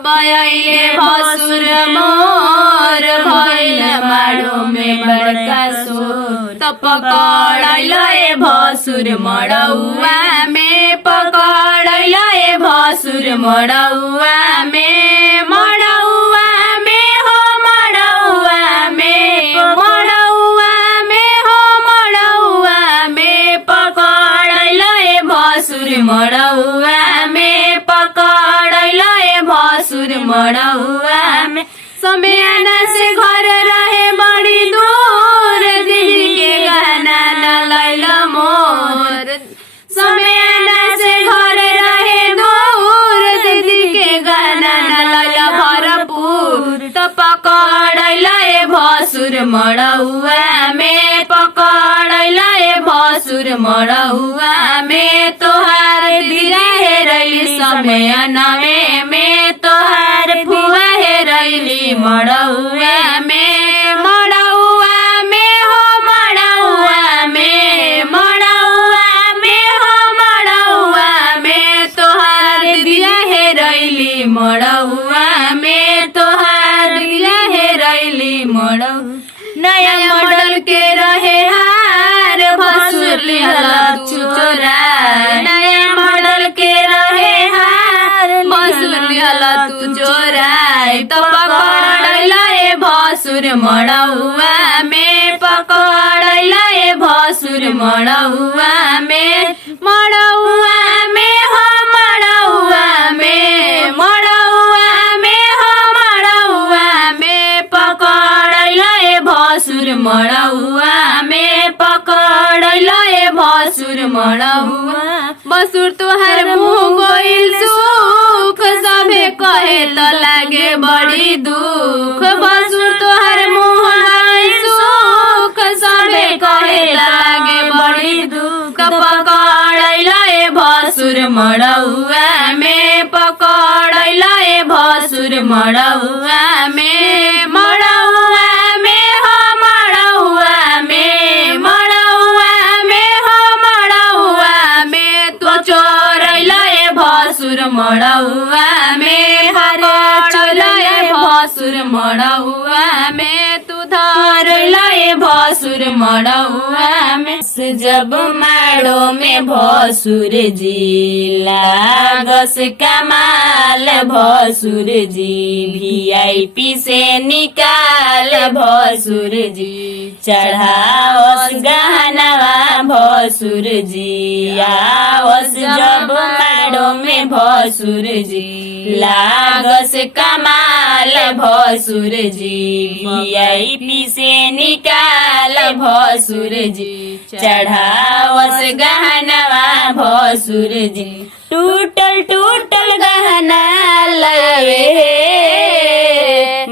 अब आइले भसुर मोर भइल माडो में बड़का सोर त पकड़ैल ए भसुर मड़ौआ में पकड़ैल ए भसुर मड़ौआ में मड़ौआ में हो मड़ौआ में मड़ौआ में हो मड़ौआ में पकड़ैल ए भसुर मड़ौआ में पकड़ैल ए भसुर मड़ौआ में समयाना से घर रहे बड़ी दूर दीदी के गहना न लैल मोर समयाना से घर रहे दूर दीदी के गहना न लैल भरपूर त पकड़ैल ए भसुर मड़ौआ में पकड़ैल ए भसुर मड़ौआ में तोहार दिया हेरैली समयानवे में तोहार फुआ हेरैली मड़ौआ में मड़ौआ में हो मड़ौआ में मड़ौआ में हो मड़ौआ में तोहार दिया हेरैली मड़ौआ में तोहार दिया हेरैली मड़ौ नया मॉडल के रहे हार भसुर लिहला चोरा नया मॉडल के रहे हार भसुर लिहला तू चोराई त पकड़ैल ए भसुर मड़ौआ में पकड़ैल ए भसुर मड़ौआ में मड़ौआ में हो मड़ौआ में मड़ौआ में हो मड़ौआ में पकड़ैल ए भसुर मड़ौआ में पकड़ैल ए भसुर मड़ौआ बसुर तोहार मुँह गइल सुख सभे कहे त लागे बड़ी दुख बसुर तोहार मुँह गइल सुख सभे कहे त लागे बड़ी दुख पकड़ैल ए भसुर मड़ौआ में पकड़ैल ए भसुर मड़ौआ में मड़ौआ में हो मड़ौआ में मड़ौआ में हो मड़ौआ में तो चोरैल ए भसुर मड़ौआ में पकड़ैल ए भसुर मड़ौआ में तू धरैल ए भसुर मड़ौआ में जब माड़ो में भसुर जी लागस कमाल भसुर जी VIP से निकाल भसुर जी चढ़ावस गहनवा भसुर जी आवस जब माड़ो में भसुर जी लागस कमाल भसुर जी VIP से निकाल भसुर जी चढ़ावस गहनवा भसुर जी टूटल टूटल गहना लवे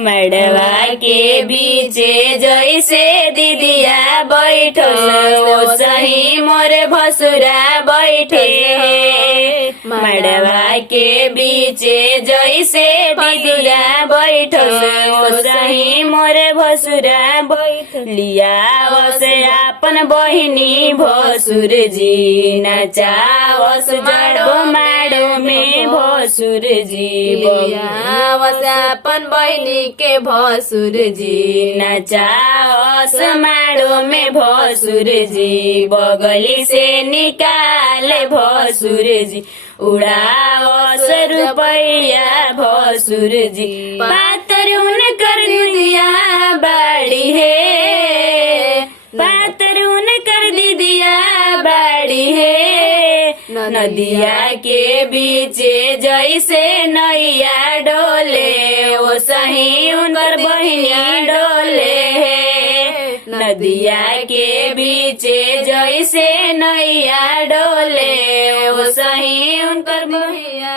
मड़वा के बीचे जैसे दीदिया बैठो सही मोरे भसुरा बैठे मड़वा के बीचे जैसे दीदिया बैठो सही मोरे भसुरा बैठ लिया वसे अपन बहिनी भसुर जी नचावस जड़ो माड़ो में भसुर जी बस अपन बहिनी के भसुर जी नचावस माड़ो में भसुर जी बगली से निकाल भसुर जी उड़ावस रुपया भसुर जी पातर उनकर दिया बाड़ी है पातर उनकर दीदिया बाड़ी है नदिया के बीचे जैसे नैया डोले वो सही उनकर बहिनी डोले है नदिया के बीचे जैसे नैया डोले वो सही उनकर बहिया